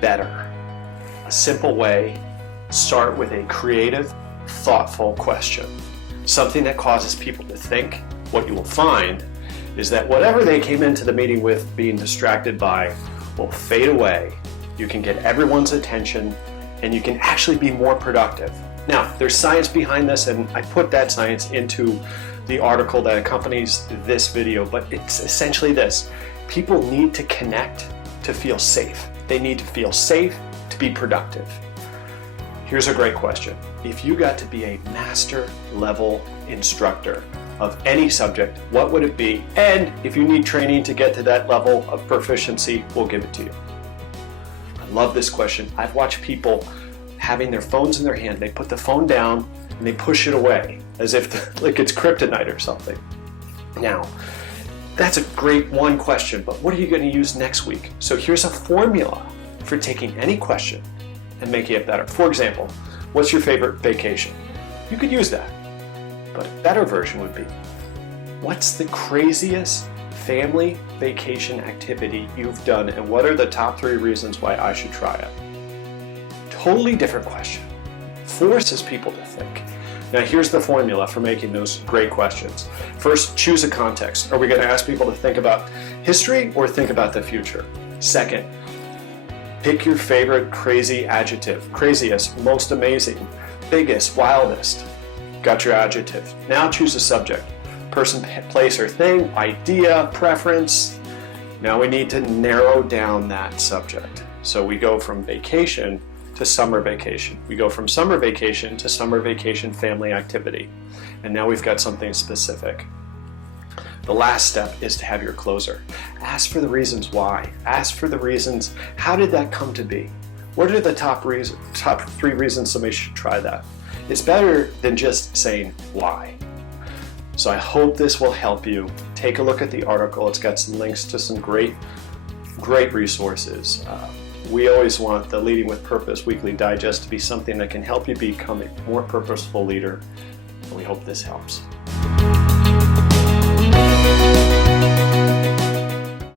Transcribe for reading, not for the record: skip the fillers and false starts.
better. A simple way, start with a creative, thoughtful question. Something that causes people to think. What you will find is that whatever they came into the meeting with being distracted by will fade away. You can get everyone's attention and you can actually be more productive. Now, there's science behind this, and I put that science into the article that accompanies this video, but it's essentially this. People need to connect to feel safe. They need to feel safe to be productive. Here's a great question. If you got to be a master level instructor of any subject, what would it be? And if you need training to get to that level of proficiency, we'll give it to you. I love this question. I've watched people having their phones in their hand. They put the phone down and they push it away as if like it's kryptonite or something. Now, that's a great one question, but what are you going to use next week? So here's a formula for taking any question and making it better. For example, what's your favorite vacation? You could use that. But a better version would be, what's the craziest family vacation activity you've done, and what are the top 3 reasons why I should try it? Totally different question. Forces people to think. Now here's the formula for making those great questions. First, choose a context. Are we going to ask people to think about history or think about the future? Second, pick your favorite crazy adjective. Craziest, most amazing, biggest, wildest. Got your adjective. Now choose a subject. Person, place, or thing, idea, preference. Now we need to narrow down that subject. So we go from vacation to summer vacation. We go from summer vacation to summer vacation family activity. And now we've got something specific. The last step is to have your closer. Ask for the reasons why. Ask for the reasons, how did that come to be? What are the top 3 reasons somebody should try that? It's better than just saying why. So I hope this will help you. Take a look at the article. It's got some links to some great resources. We always want the Leading with Purpose Weekly Digest to be something that can help you become a more purposeful leader. And we hope this helps.